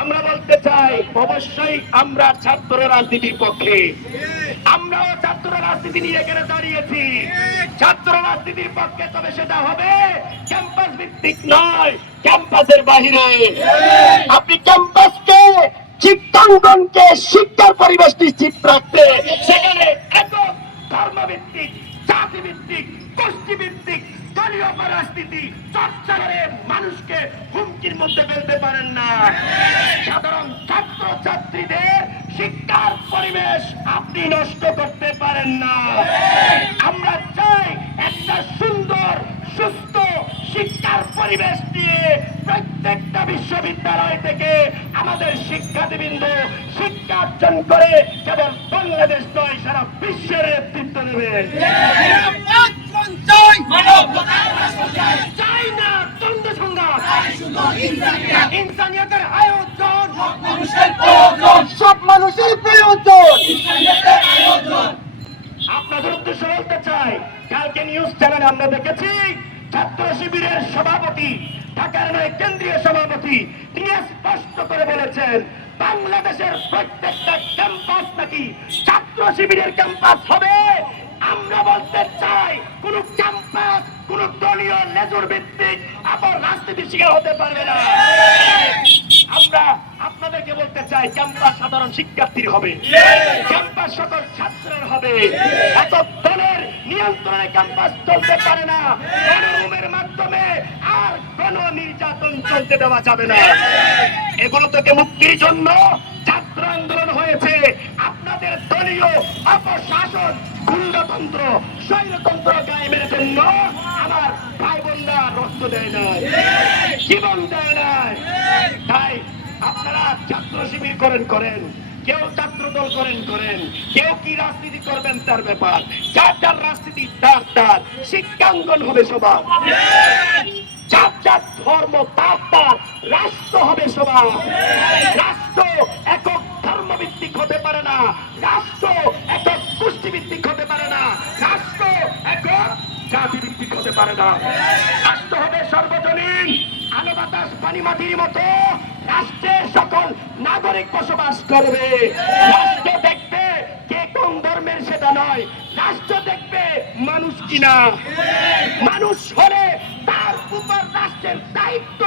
আমরা বলতে চাই, অবশ্যই আমরা ছাত্র রাজনীতির পক্ষে। আমরাও ছাত্র রাজনীতি নিয়ে এখানে দাঁড়িয়েছি। ছাত্র রাজনীতির পক্ষে তবে সেটা হবে ক্যাম্পাস ভিত্তিক নয় ক্যাম্পাসের বাহিরে আপনি ক্যাম্পাসকে শিক্ষাঙ্গনকে শিক্ষার পরিবেশ নিশ্চিত রাখতে। সেখানে একক ধর্মভিত্তিক, জাতিভিত্তিক, গোষ্ঠীভিত্তিক দলীয় রাজনীতি চর্চা করে মানুষকে হুমকির মধ্যে ফেলতে পারেন না। সাধারণ ছাত্র ছাত্রীদের শিক্ষার পরিবেশ আপনি নষ্ট করতে পারেন না। আমরা চাই একটা সুন্দর, সুস্থ শিক্ষার পরিবেশ নিয়ে প্রত্যেকটা বিশ্ববিদ্যালয় থেকে আমাদের শিক্ষার্থীবৃন্দ শিক্ষা অর্জন করে কেবল বাংলাদেশ নয়, সারা বিশ্বের নেতৃত্ব নেবে। চাই না দ্বন্দ্ব সংঘাত। ইনসানিয়তের আয়োজন। সব মানুষের প্রয়োজন আপনাদের উদ্দেশ্যে বলতে চাই কালকে নিউজ চ্যানেলে আমরা দেখেছি ছাত্র শিবিরের সভাপতি ঢাকার নয় কেন্দ্রীয় সভাপতি তিনি স্পষ্ট করে বলেছেন বাংলাদেশের প্রত্যেকটা ক্যাম্পাস নাকি ছাত্র শিবিরের ক্যাম্পাস হবে? আমরা বলতে চাই, কোন ক্যাম্পাস কোন দলীয় লেজুর ভিত্তিক আবার রাজনীতি শিকার হতে পারবে না। আমরা আপনাদেরকে বলতে চাই ক্যাম্পাস সাধারণ শিক্ষার্থীর হবে। ক্যাম্পাস সকল ছাত্রের হবে। এত দলের নিয়ন্ত্রণে ক্যাম্পাস চলতে পারে না। গণরুমের মাধ্যমে আর কোন নির্যাতন চলতে দেওয়া যাবে না। এগুলো থেকে মুক্তির জন্য ছাত্র আন্দোলন হয়েছে। আপনাদের দলীয় অপশাসন গুন্ডতন্ত্র শৈলতন্ত্র কায়েমের জন্য আমার ভাই বোনরা রক্ত দেয় নাই, জীবন দেয় নাই। তাই আপনারা ছাত্র শিবির করেন করেন। কেউ ছাত্র দল করেন করেন। কেউ কি রাজনীতি করবেন তার ব্যাপার। যার যার রাজনীতি, তার তার। শিক্ষাঙ্গন হবে সবার। যার যার ধর্ম, তার তার রাষ্ট্র হবে সবার। রাষ্ট্র একক ধর্মভিত্তিক হতে পারে না। রাষ্ট্র গোষ্ঠীভিত্তিক হতে পারে না, রাষ্ট্র এখন জাতি ভিত্তিক হতে পারে না। রাষ্ট্র হবে সর্বজনীন আলো বাতাস পানি মাটির মতো, রাষ্ট্রে সকল নাগরিক বসবাস করবে। রাষ্ট্র দেখবে কে কোন ধর্মের সেটা নয়, রাষ্ট্র দেখবে মানুষ কিনা। মানুষ হলে তার উপর রাষ্ট্রের দায়িত্ব,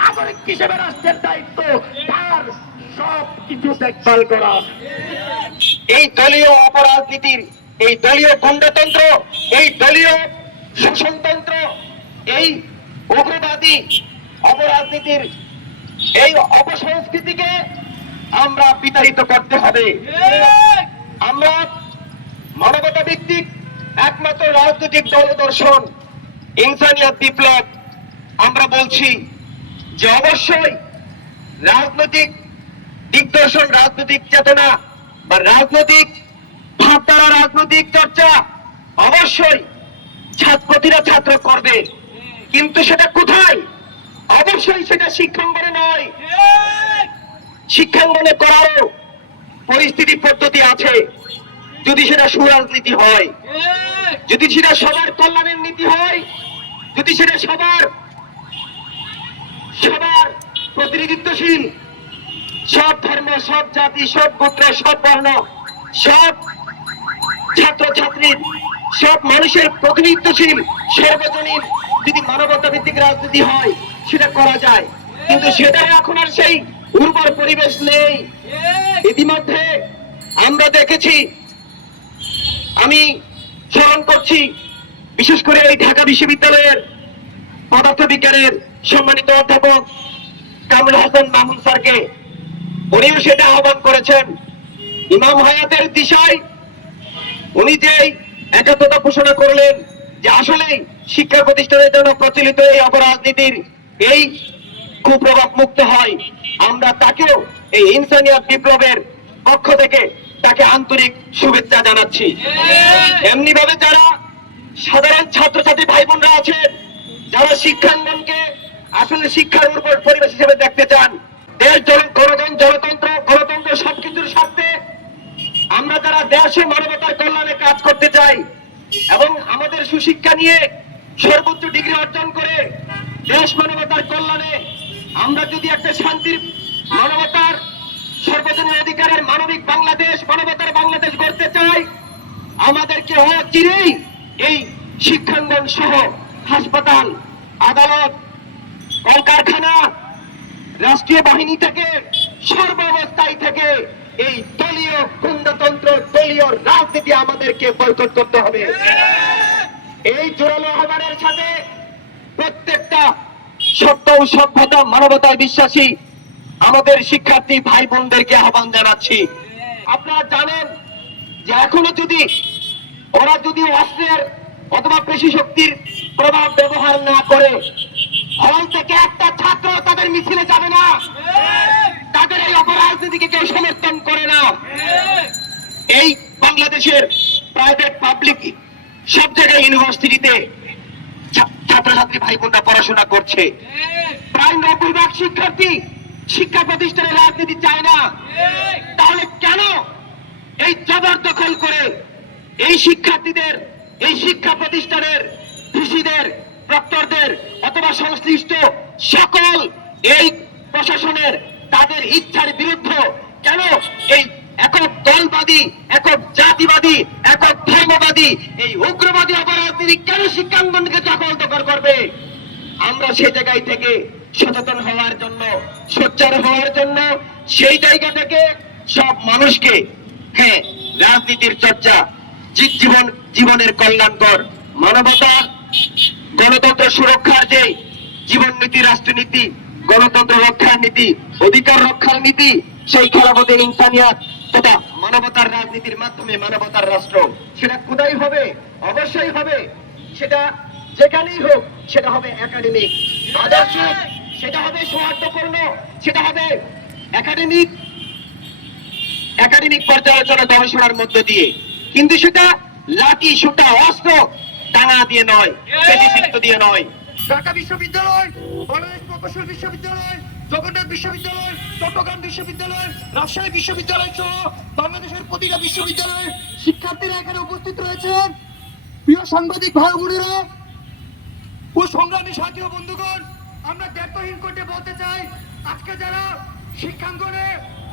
নাগরিক হিসেবে রাষ্ট্রের দায়িত্ব, তার সব কিছু দেখভাল করা। এই দলীয় অপরাজনীতির, এই দলীয় গুন্ডতন্ত্র এই দলীয় শোষণতন্ত্র এই উগ্রবাদী অপরাজনীতির এই অপসংস্কৃতিকে আমরা বিতাড়িত করতে হবে। আমরা মানবতা ভিত্তিক একমাত্র রাজনৈতিক দলদর্শন, ইনসানিয়ত বিপ্লব, আমরা বলছি যে অবশ্যই রাজনৈতিক দিগদর্শন, রাজনৈতিক চেতনা রাজনৈতিক ভাবধারা, রাজনৈতিক চর্চা, অবশ্যই ছাত্র প্রতিটা ছাত্র করবে। কিন্তু সেটা কোথায়? অবশ্যই সেটা শিক্ষাঙ্গনে নয়। শিক্ষাঙ্গনে করারও পরিস্থিতি, পদ্ধতি আছে। যদি সেটা সুরাজনীতি হয়, যদি সেটা সবার কল্যাণের নীতি হয়, যদি সেটা সবার সবার প্রতিনিধিত্বশীল সব ধর্ম, সব জাতি, সব গোত্র, সব বর্ণ, সব ছাত্র ছাত্রীর সব মানুষের প্রতিনিধিত্বশীল সর্বজনীন যদি মানবতা ভিত্তিক রাজনীতি হয়, সেটা করা যায়। কিন্তু সেটা এখন আর সেই উর্বর পরিবেশ নেই। ইতিমধ্যে আমরা দেখেছি, আমি স্মরণ করছি, বিশেষ করে এই ঢাকা বিশ্ববিদ্যালয়ের পদার্থবিজ্ঞানের সম্মানিত অধ্যাপক কামরুল হাসান মামুন স্যারকে। উনিও সেটা আহ্বান করেছেন। ইমাম হায়াতের দিশায় উনি যে একাত্মতা ঘোষণা করলেন যে আসলে শিক্ষা প্রতিষ্ঠানের জন্য প্রচলিত এই অপরাজনীতির এই কুপ্রভাব মুক্ত হয়, আমরা তাকেও এই ইনসানিয়াত বিপ্লবের পক্ষ থেকে তাকে আন্তরিক শুভেচ্ছা জানাচ্ছি। এমনি ভাবে যারা সাধারণ ছাত্রছাত্রী ভাই বোনরা আছেন, যারা শিক্ষাঙ্গনকে আসলে শিক্ষার উর্বর পরিবেশ হিসেবে দেখতে চান দেশ গণতন্ত্র, জনতন্ত্র, গণতন্ত্র সবকিছুর স্বার্থে আমরা যারা দেশে মানবতার কল্যাণে কাজ করতে চাই এবং আমাদের সুশিক্ষা নিয়ে সর্বোচ্চ ডিগ্রি অর্জন করে দেশ মানবতার কল্যাণে আমরা যদি একটা শান্তির মানবতার সর্বজনীন অধিকারের মানবিক বাংলাদেশ, মানবতার বাংলাদেশ গড়তে চাই আমাদেরকে অচিরেই এই শিক্ষাঙ্গন সহ হাসপাতাল, আদালত, কলকারখানা রাষ্ট্রীয় বাহিনী থেকে, সর্বাবস্থায় থেকে এই দলীয় গুন্ডতন্ত্র দলীয় রাজনীতি আমাদেরকে বয়কট করতে হবে। এই জোরালো আহ্বানের সাথে প্রত্যেকটা সত্য ও সভ্যতা, মানবতায় বিশ্বাসী আমাদের শিক্ষার্থী ভাই বোনদেরকে আহ্বান জানাচ্ছি। আপনারা জানেন যে এখনও যদি ওরা যদি অস্ত্রের অথবা পেশি শক্তির প্রভাব ব্যবহার না করে হল থেকে একটা ছাত্র তাদের মিছিলে যাবে না। তাদের এই অপরাজনীতিকে কেউ সমর্থন করে না। এই বাংলাদেশের প্রাইভেট পাবলিক সব জায়গায় ইউনিভার্সিটিতে ছাত্রছাত্রী ভাই বোনরা পড়াশোনা করছে। প্রায় নব্বই ভাগ শিক্ষার্থী শিক্ষা প্রতিষ্ঠানে রাজনীতি চায় না। তাহলে কেন এই জবরদখল করে এই শিক্ষার্থীদের, এই শিক্ষা প্রতিষ্ঠানের ভিসিদের প্রক্টরদের অথবা সংশ্লিষ্ট সকল এই প্রশাসনের তাদের ইচ্ছার বিরুদ্ধে কেন এই একক দলবাদী, একক জাতিবাদী, একক ধর্মবাদী, এই উগ্রবাদী অপরাধী কেন শিক্ষাঙ্গনকে দখল দখল করবে? আমরা সেই জায়গায় থেকে সচেতন হওয়ার জন্য, সোচ্চার হওয়ার জন্য সেই জায়গা থেকে সব মানুষকে হ্যাঁ রাজনীতির চর্চা, জীবন, জীবনের কল্যাণকর মানবতা গণতন্ত্র সুরক্ষার যে জীবন নীতি রাষ্ট্রনীতি, গণতন্ত্র রক্ষার নীতি, অধিকার রক্ষার নীতি, সেই খেলাপথে ইনসানিয়াত তথা মানবতার রাজনীতির মাধ্যমে মানবতার রাষ্ট্র, সেটা কোথায় হবে? অবশ্যই হবে। সেটা যেখানেই হোক, সেটা হবে একাডেমিক আদর্শিক সেটা হবে সৌহার্দ্যপূর্ণ সেটা হবে একাডেমিক একাডেমিক পর্যালোচনা গবেষণার মধ্য দিয়ে। কিন্তু সেটা লাঠি সুটা অস্ত্র টানা দিয়ে নয় পেটিশিক্ত দিয়ে নয়। ঢাকা বিশ্ববিদ্যালয় বাংলাদেশ প্রকৌশল বিশ্ববিদ্যালয় জগন্নাথ বিশ্ববিদ্যালয় চট্টগ্রাম বিশ্ববিদ্যালয় রাজশাহী বিশ্ববিদ্যালয় সহ বাংলাদেশের প্রতিটা বিশ্ববিদ্যালয়ের শিক্ষার্থীরা এখানে উপস্থিত রয়েছেন। প্রিয় সাংবাদিক ভাই বোনেরা ও সংগ্রামী সাথী বন্ধুগণ আমরা দ্ব্যর্থহীন করতে বলতে চাই আজকে যারা শিক্ষাঙ্গনে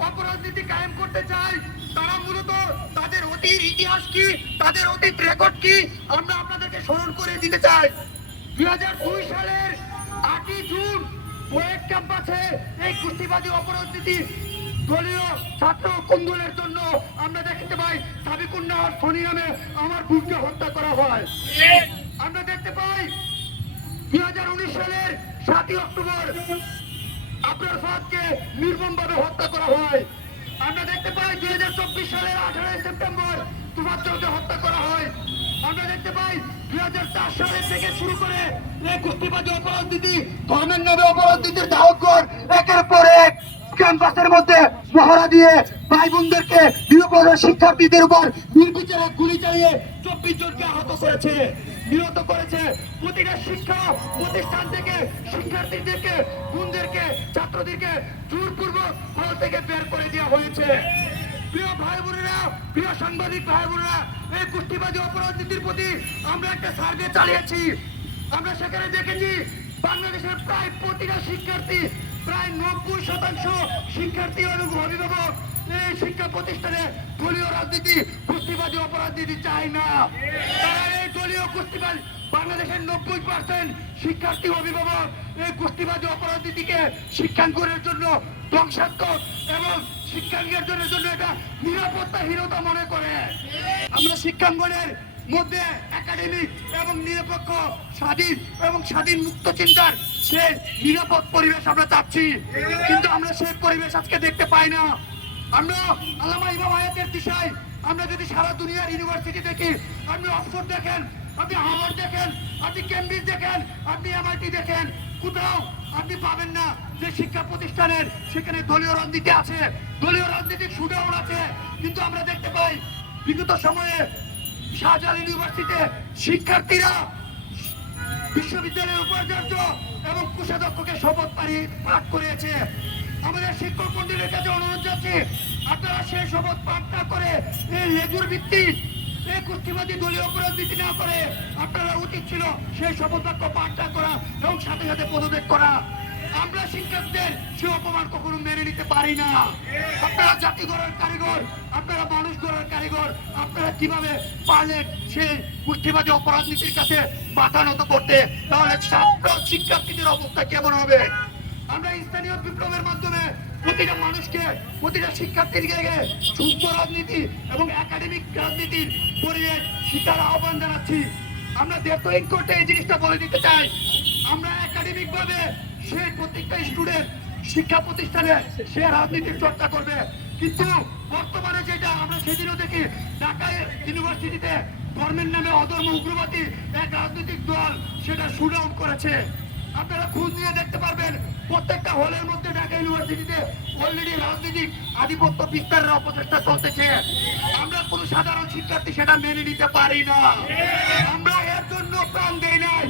অপরাজনীতি কায়েম করতে চায় তারা মূলত তাদের অতীত ইতিহাস কি? তাদের অতীত রেকর্ড কি? আমরা আপনাদেরকে স্মরণ করে দিতে চাই। দুই হাজার দুই সালের আটই জুন বুয়েট ক্যাম্পাসে এই কুস্তিবাদী অপরাজনীতি দলীয় ছাত্র কুন্দলের জন্য আমরা দেখতে পাই সাবিকুন্নাহর শনি নামে আমার বুককে হত্যা করা হয়। আমরা দেখতে পাই দুই হাজার উনিশ সালের সাতই অক্টোবর আপনার ফাঁদকে নির্মমভাবে হত্যা করা হয়। আমরা দেখতে চব্বিশ দিয়ে শিক্ষার্থীদের উপর নির্বিচারে গুলি চালিয়ে চব্বিশ জনকে আহত করেছে। নিহত করেছে প্রতিটা শিক্ষা প্রতিষ্ঠান থেকে, শিক্ষার্থীদেরকে, বোনদেরকে, ছাত্রদেরকে জোরপূর্বক হল থেকে বের করে দেওয়া হয়েছে। প্রিয় ভাই বোনেরা, প্রিয় সাংবাদিক ভাই বোনেরা, এই কুষ্টিবাদী অপরাধনীতির প্রতি আমরা একটা সার্ভে চালিয়েছি। আমরা সেখানে দেখেছি বাংলাদেশের প্রায় প্রতিটা শিক্ষার্থী, প্রায় নব্বই শতাংশ শিক্ষার্থী এবং অভিভাবক এই শিক্ষা প্রতিষ্ঠানে দলীয় রাজনীতি কুস্তিবাদী অপরাধনীতি চায় না। তারা এই দলীয় কুস্তিবাদ বাংলাদেশের নব্বই পার্সেন্ট শিক্ষার্থী অভিভাবক এই কুস্তিবাদী অপরাধনীতিকে শিক্ষাঙ্গনের জন্য ধ্বংসাত্মক এবং শিক্ষাঙ্গনের জন্য এটা নিরাপত্তাহীনতা মনে করে। আমরা শিক্ষাঙ্গনের মধ্যে একাডেমিক এবং নিরপেক্ষ, স্বাধীন এবং স্বাধীন মুক্ত চিন্তার সে নিরাপদ পরিবেশ আমরা চাচ্ছি। কিন্তু আমরা সেই পরিবেশ আজকে দেখতে পাই না। আমরা আল্লামা ইমাম আয়াতের দিশায় আমরা যদি সারা দুনিয়ার ইউনিভার্সিটি দেখি, আপনি অক্সফোর্ড দেখেন, আপনি হার্ভার্ড দেখেন, আপনি কেমব্রিজ দেখেন, আপনি এমআইটি দেখেন, কোথাও আপনি পাবেন না যে শিক্ষা প্রতিষ্ঠানের সেখানে দলীয় রাজনীতি আছে, দলীয় রাজনীতির সুডাউন আছে। কিন্তু আমরা দেখতে পাই, বিগত সময়ে শাহজালাল ইউনিভার্সিটিতে শিক্ষার্থীরা বিশ্ববিদ্যালয়ের উপাচার্য এবং কোষাধ্যক্ষকে শপথ পারি পাঠ করিয়েছে। আমাদের শিক্ষক মন্ডলের কাছে অনুরোধ যাচ্ছে আপনারা সেই শপথ পাঠ না করে এই লেজুর ভিত্তিক এই দলীয় না করে আপনারা উচিত ছিল সেই করা এবং সাথে সাথে পদত্যাগ করা। আমরা শিক্ষকদের সে অপমান কখনো মেনে নিতে পারি না। আপনারা জাতি গড়ার কারিগর, আপনারা মানুষ গড়ার কারিগর, আপনারা কীভাবে পারলেন সেই গোষ্ঠীবাদী অপরাধ নীতির কাছে মাথা নত করতে? তাহলে ছাত্র শিক্ষার্থীদের অবস্থা কেমন হবে? আমরা স্থানীয় বিপ্লবের মাধ্যমে প্রতিটা মানুষকে, প্রতিটা শিক্ষার্থীকে সুস্থ রাজনীতি এবং একাডেমিক রাজনীতির পরিবেশ শিক্ষার আহ্বান জানাচ্ছি। আমরা দেড় কোর্টে এই জিনিসটা বলে দিতে চাই। আমরা একাডেমিক ভাবে সেই প্রত্যেকটা স্টুডেন্ট শিক্ষা প্রতিষ্ঠানে সে রাজনীতির চর্চা করবে। কিন্তু বর্তমানে যেটা আমরা সেদিনও দেখি, ঢাকা ইউনিভার্সিটিতে ধর্মের নামে অধর্ম উগ্রবাদী এক রাজনৈতিক দল সেটা শুডাউন করেছে। আপনারা খোঁজ নিয়ে দেখতে পারবেন, প্রত্যেকটা হলের মধ্যে ঢাকা ইউনিভার্সিটিতে অলরেডি রাজনৈতিক আধিপত্য বিস্তারের অপচেষ্টা চলতেছে। আমরা কোনো সাধারণ শিক্ষার্থী সেটা মেনে নিতে পারি না। আমরা এর জন্য প্রাণ দেই নাই।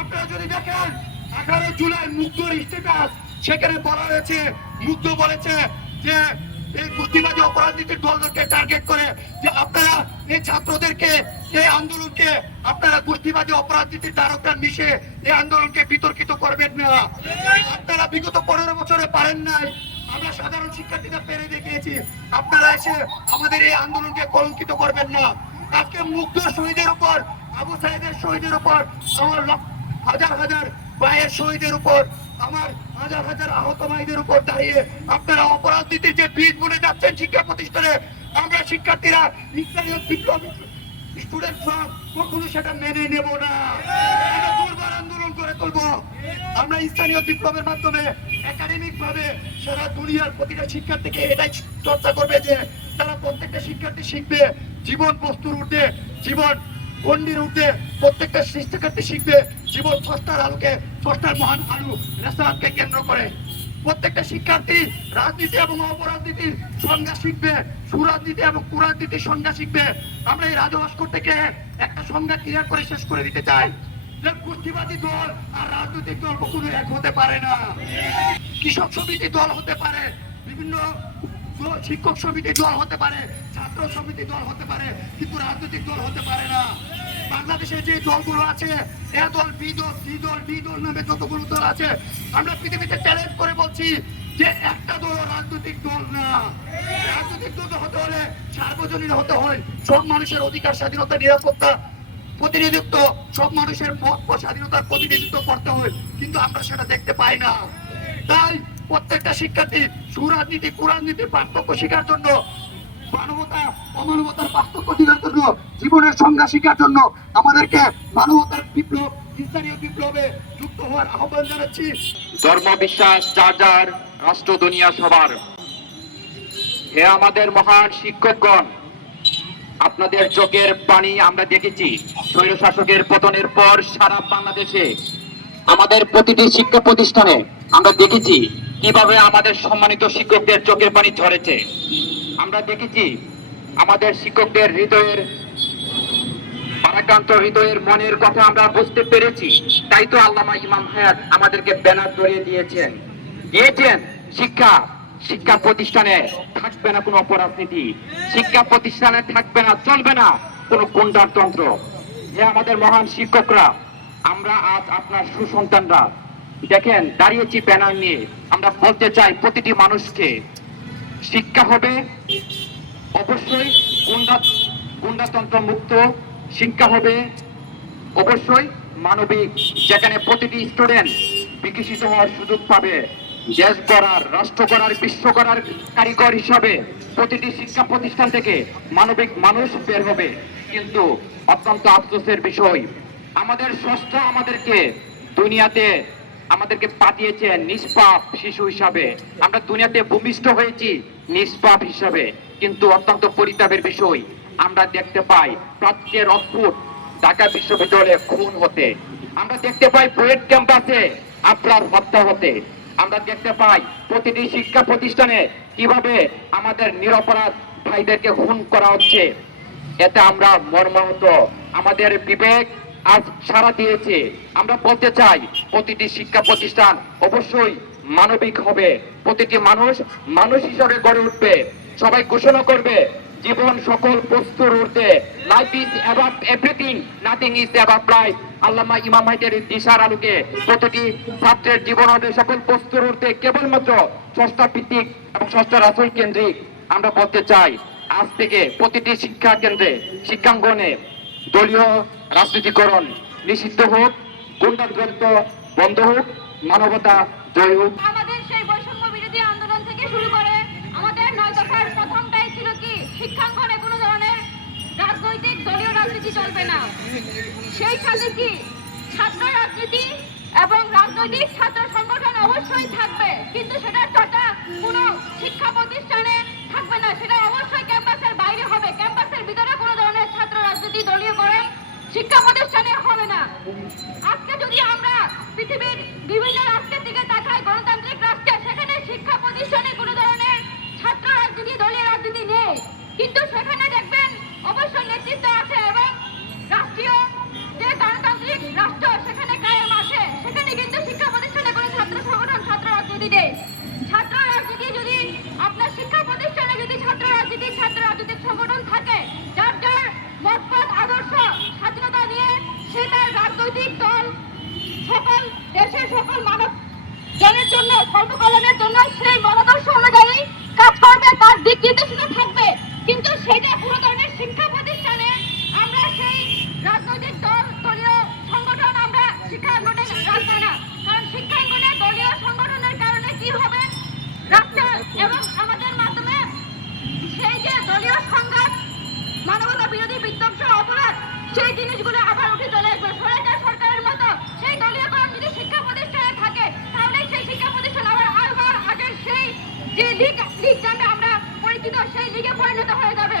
আপনারা যদি দেখেন, আঠারো জুলাই মুগ্ধর স্ট্যাটাস সেখানে বলা হয়েছে মুগ্ধ বলেছে যে এই বুদ্ধিবাদী অপরাধীদের দলকে টার্গেট করে যে আপনারা এই ছাত্রদেরকে, এই আন্দোলনকে, আপনারা গোষ্ঠীবাদী অপরাধীদের দ্বারকরা মিশে এই আন্দোলনকে বিতর্কিত করবেন না। আপনারা বিগত পনেরো বছরে পারেন নাই। আমরা সাধারণ শিক্ষার্থীরা পেরে দেখিয়েছি। আপনারা এসে আমাদের এই আন্দোলনকে কলঙ্কিত করবেন না। আজকে মুগ্ধ শহীদের উপর, আবু সাহেবের শহীদের উপর, আমার হাজার হাজার ভাইয়ের শহীদের উপর আমার হাজার হাজার আহত ভাইদের উপর দাঁড়িয়ে আপনারা অপরাধ নীতির যে বীজ বুনে যাচ্ছেন শিক্ষা প্রতিষ্ঠানে, আমরা শিক্ষার্থীরা স্টুডেন্ট কখনো সেটা মেনে নেব না। আমরা স্থানীয় বিপ্লবের মাধ্যমে একাডেমিক ভাবে সারা দুনিয়ার প্রতিটা শিক্ষার্থীকে এটাই চর্চা করবে যে তারা প্রত্যেকটা শিক্ষার্থী শিখবে, জীবন বস্তুর ঊর্ধ্বে জীবন গণ্ডির ঊর্ধ্বে প্রত্যেকটা শিক্ষার্থী শিখবে জীবন স্রষ্টার আলোকে, স্রষ্টার মহান আলু রেসাতকে কেন্দ্র করে। প্রত্যেকটা শিক্ষার্থী রাজনীতি এবং অপরাজনীতির সংজ্ঞা শিখবে, সুরাজনীতি এবং কুরাজনীতির সংজ্ঞা শিখবে। আমরা এই রাজভাস্কর থেকে একটা সংজ্ঞা ক্লিয়ার করে শেষ করে দিতে চাই। গোষ্ঠীবাদী দল আর রাজনৈতিক দল কখনো এক হতে পারে না। কৃষক সমিতি দল হতে পারে। বিভিন্ন শিক্ষক সমিতি দল হতে পারে, ছাত্র সমিতি দল হতে পারে, কিন্তু রাজনৈতিক দল হতে পারে না। বাংলাদেশে যে দলগুলো আছে, এ দল, বি দল, সি দল, ডি দল নামে যতগুলো দল আছে, আমরা পৃথিবীতে চ্যালেঞ্জ করে বলছি যে একটা দল রাজনৈতিক দল না। রাজনৈতিক দল হতে হলে সার্বজনীন হতে হয়। সব মানুষের অধিকার, স্বাধীনতা, নিরাপত্তা প্রতিনিধিত্ব, সব মানুষের মত স্বাধীনতার প্রতিনিধিত্ব করতে হয়। কিন্তু আমরা সেটা দেখতে পাই না। তাই প্রত্যেকটা শিক্ষার্থী সুরাজনীতি কুরাজনীতির পার্থক্য শেখার জন্য পার্থক্য জন্য আমাদের মহান শিক্ষকগণ, আপনাদের চোখের পানি আমরা দেখেছি স্বৈর শাসকের পতনের পর সারা বাংলাদেশে। আমাদের প্রতিটি শিক্ষা প্রতিষ্ঠানে আমরা দেখেছি কীভাবে আমাদের সম্মানিত শিক্ষকদের চোখের পানি ঝরেছে? আমরা দেখেছি আমাদের শিক্ষকদের হৃদয়ের, পারাক্রান্ত হৃদয়ের মনের কথা আমরা বুঝতে পেরেছি। তাই তো আল্লামা ইমাম হায়াত আমাদেরকে ব্যানার ধরিয়ে দিয়েছেন। দিয়েছেন, শিক্ষা শিক্ষা প্রতিষ্ঠানে থাকবে না কোনো অপরাজনীতি। শিক্ষা প্রতিষ্ঠানে থাকবে না, চলবে না কোনো গুন্ডারতন্ত্র হে আমাদের মহান শিক্ষকরা, আমরা আজ আপনার সুসন্তানরা দেখেন, দাঁড়িয়েছি ব্যানার নিয়ে। আমরা বলতে চাই প্রতিটি মানুষকে শিক্ষা হবে। অবশ্যই গুন্ডা, গুন্ডাতন্ত্র মুক্ত শিক্ষা হবে। অবশ্যই মানবিক, যেখানে প্রতিটি স্টুডেন্ট বিকশিত হওয়ার সুযোগ পাবে। দেশ গড়ার, রাষ্ট্র গড়ার, বিশ্ব গড়ার কারিগর হিসাবে প্রতিটি শিক্ষা প্রতিষ্ঠান থেকে মানবিক মানুষ বের হবে। কিন্তু অত্যন্ত আফসোসের বিষয়, আমাদের ষষ্ঠ আমাদেরকে দুনিয়াতে আমাদেরকে পাঠিয়েছে নিষ্পাপ শিশু হিসাবে। আমরা দুনিয়াতে ভূমিষ্ঠ হয়েছি নিষ্পাপ হিসাবে, কিন্তু অত্যন্ত পরিতাপের বিষয়। আমরা দেখতে পাই প্রাচ্যের অস্ফুট ঢাকা বিশ্ববিদ্যালয়ে খুন হতে। আমরা দেখতে পাই বুয়েট ক্যাম্পাসে আপনার হত্যা হতে। আমরা দেখতে পাই প্রতিটি শিক্ষা প্রতিষ্ঠানে কীভাবে আমাদের নিরপরাধ ভাইদেরকে খুন করা হচ্ছে। এতে আমরা মর্মাহত। আমাদের বিবেক আজ সারা দিয়েছে। আমরা বলতে চাই, প্রতিটি শিক্ষা প্রতিষ্ঠান অবশ্যই মানবিক হবে। প্রতিটি মানুষ মানুষ হিসাবে গড়ে উঠবে। সবাই ঘোষণা করবে, জীবন সকল বস্তুর ঊর্ধ্বে। Life is everything nothing is life আল্লামা ইমাম হাইদের দিশার আলোকে প্রতিটি ছাত্রের জীবন হবে সকল কেবলমাত্র ভিত্তিক এবং ষষ্ঠা রাসুল কেন্দ্রিক আমরা বলতে চাই, আজ থেকে প্রতিটি শিক্ষা কেন্দ্রে, শিক্ষাঙ্গনে দলীয় রাজনীতিকরণ নিষিদ্ধ হোক গুন্ডাগ্রস্ত বন্ধ হোক, মানবতা জয় হোক। আমাদের সেই বৈষম্য বিরোধী আন্দোলন থেকে শুরু করে আমাদের নয় দফার প্রথমটাই ছিল কি? শিক্ষাঙ্গনে কোনো ধরনের রাজনৈতিক দলীয় রাজনীতি চলবে না। সেই সাথে কি? ছাত্র রাজনীতি এবং রাজনৈতিক ছাত্র সংগঠন অবশ্যই থাকবে, কিন্তু সেটা চর্চা কোনো শিক্ষা প্রতিষ্ঠানে থাকবে না। সেটা আজকে যদি আমরা পৃথিবীর বিভিন্ন রাষ্ট্রের দিকে তাকাই, গণতান্ত্রিক রাষ্ট্রে, সেখানে শিক্ষা প্রতিষ্ঠানে কোনো ধরনের ছাত্র রাজনীতি, দলীয় রাজনীতি নেই। কিন্তু সেখানে দেখবেন অবশ্যই নেতৃত্ব সেই জিনিসগুলো আবার উঠে চলে আসবে। সরকার সরকারের মতো সেই দলীয়করণ যদি শিক্ষা প্রতিষ্ঠানে থাকে, তাহলে সেই শিক্ষা প্রতিষ্ঠান আবার আবার আগের সেই যে লিগ লিগ নামে আমরা পরিচিত, সেই লিগে পরিণত হয়ে যাবে।